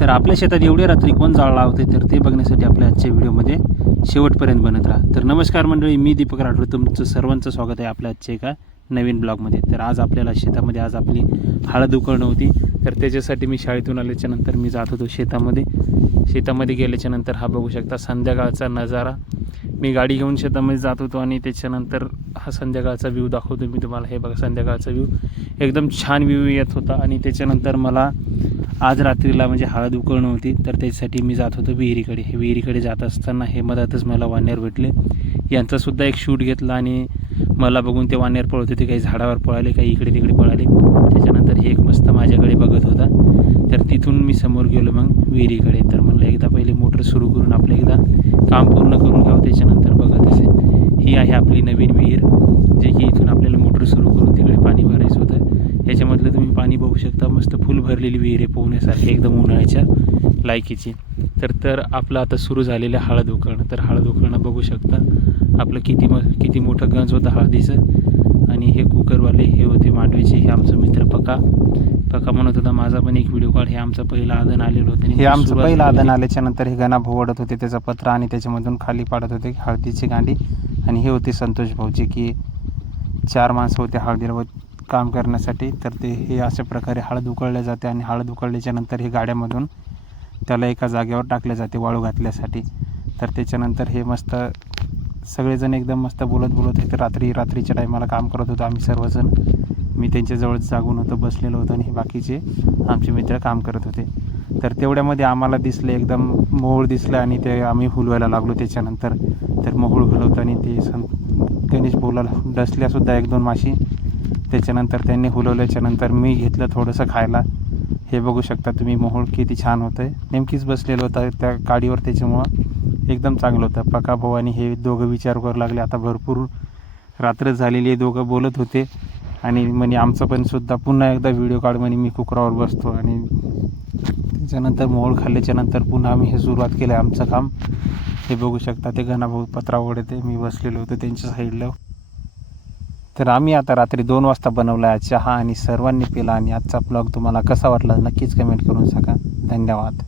तर आपल्या शेतात एवढी रात्री कोण जाळ लावते तर ते बघण्यासाठी आपल्या आजच्या व्हिडिओमध्ये शेवटपर्यंत बनत राहा. तर नमस्कार मंडळी, मी दीपक राठोड, तुमचं सर्वांचं स्वागत आहे आपल्या आजच्या एका नवीन ब्लॉगमध्ये. तर आज आपल्याला शेतामध्ये आज आपली हळद उकळणं होती. तर त्याच्यासाठी मी शाळेतून आल्याच्यानंतर मी जात होतो शेतामध्ये गेल्याच्यानंतर हा बघू शकता संध्याकाळचा नजारा. मी गाडी घेऊन शेतामध्ये जात होतो आणि त्याच्यानंतर हा संध्याकाळचा व्ह्यू दाखवतो मी तुम्हाला. हे बघा संध्याकाळचा व्ह्यू, एकदम छान व्ह्यू येत होता. आणि त्याच्यानंतर मला आज रात्रीला म्हणजे हळद उकळणं होती, तर त्याच्यासाठी मी जात होतो विहिरीकडे. हे विहिरीकडे जात असताना हे मधातच मला वानर भेटले. यांचासुद्धा एक शूट घेतला आणि मला बघून ते वानर पळत होते, काही झाडावर पळाले, काही इकडे तिकडे पळाले. त्याच्यानंतर हे एक मस्त माझ्याकडे बघत होता. तर तिथून मी समोर गेलो मग विहिरीकडे. तर म्हणलं एकदा पहिले मोटर सुरू करून आपलं एकदा काम पूर्ण करून घ्यावं, त्याच्यानंतर बघत असे. ही आहे आपली नवीन विहीर, जे की इथून आपल्याला मोटर सुरू करून तिकडे पाणी भरायचं होतं. याच्यामधलं तुम्ही पाणी बघू शकता, मस्त फुल भरलेली विहीर आहे, पोहण्यासारखी एकदम उन्हाळ्याच्या लायकीची. तर आपलं आता सुरू झालेलं हळद उकळणं. तर हळद उकळणं बघू शकता आपलं किती मोठं गंज होतं हळदीचं. आणि हे कुकरवाले हे होते मांडवीचे, हे आमचं मित्र पका म्हणत होता माझा पण एक व्हिडिओ काढ. हे आमचं पहिलं आदन आलेलं होतं. हे आमचं पहिलं आदन आल्याच्या नंतर हे गणा ओढत होते त्याचा पत्रा आणि त्याच्यामधून खाली पाडत होते हळदीची गांडी. आणि हे होते संतोष भाऊजी, की 4 माणसं होते हळदीला काम करण्यासाठी. तर ते हे अशा प्रकारे हळद उकळल्या जाते आणि हळद उकळल्याच्या नंतर हे गाड्यामधून त्याला एका जागेवर टाकले जाते वाळू घातल्यासाठी. तर त्याच्यानंतर हे मस्त सगळेजण एकदम मस्त बोलत होते. रात्रीच्या टायमाला काम करत होतो आम्ही सर्वजण. मी त्यांच्याजवळ जागून होतो, बसलेलो होतो, आणि हे बाकीचे आमचे मित्र काम करत होते. तर तेवढ्यामध्ये आम्हाला दिसलं एकदम मोहोळ दिसलं आणि ते आम्ही हुलवायला लागलो. त्याच्यानंतर तर मोहोळ हुलवतं आणि ते गणेश बोलायला डसल्यासुद्धा 1-2 माशी. त्याच्यानंतर त्यांनी हुलवल्याच्यानंतर मी घेतलं थोडंसं खायला. हे बघू शकता तुम्ही मोहोळ किती छान होतं आहे. नेमकीच बसलेलं होतं त्या गाडीवर, त्याच्यामुळं एकदम चांगलं होतं. पका भाऊ आणि हे दोघं विचार करू लागले, आता भरपूर रात्र झालेली आहे. दोघं बोलत होते आणि म्हणे आमचं पण सुद्धा पुन्हा एकदा व्हिडिओ काढ म्हणे, मी कुकरावर बसतो. आणि त्याच्यानंतर मोहोळ खाल्ल्याच्यानंतर पुन्हा आम्ही हे सुरुवात केलं आमचं काम. हे बघू शकता ते घनाभाऊ पत्रा ओढते, मी बसलेलो होतो त्यांच्या साईडला. तर आम्ही आता रात्री 2 वाजता बनवला चहा आणि सर्वांनी पिला. आणि आजचा ब्लॉग तुम्हाला कसा वाटला नक्कीच कमेंट करून सांगा. धन्यवाद.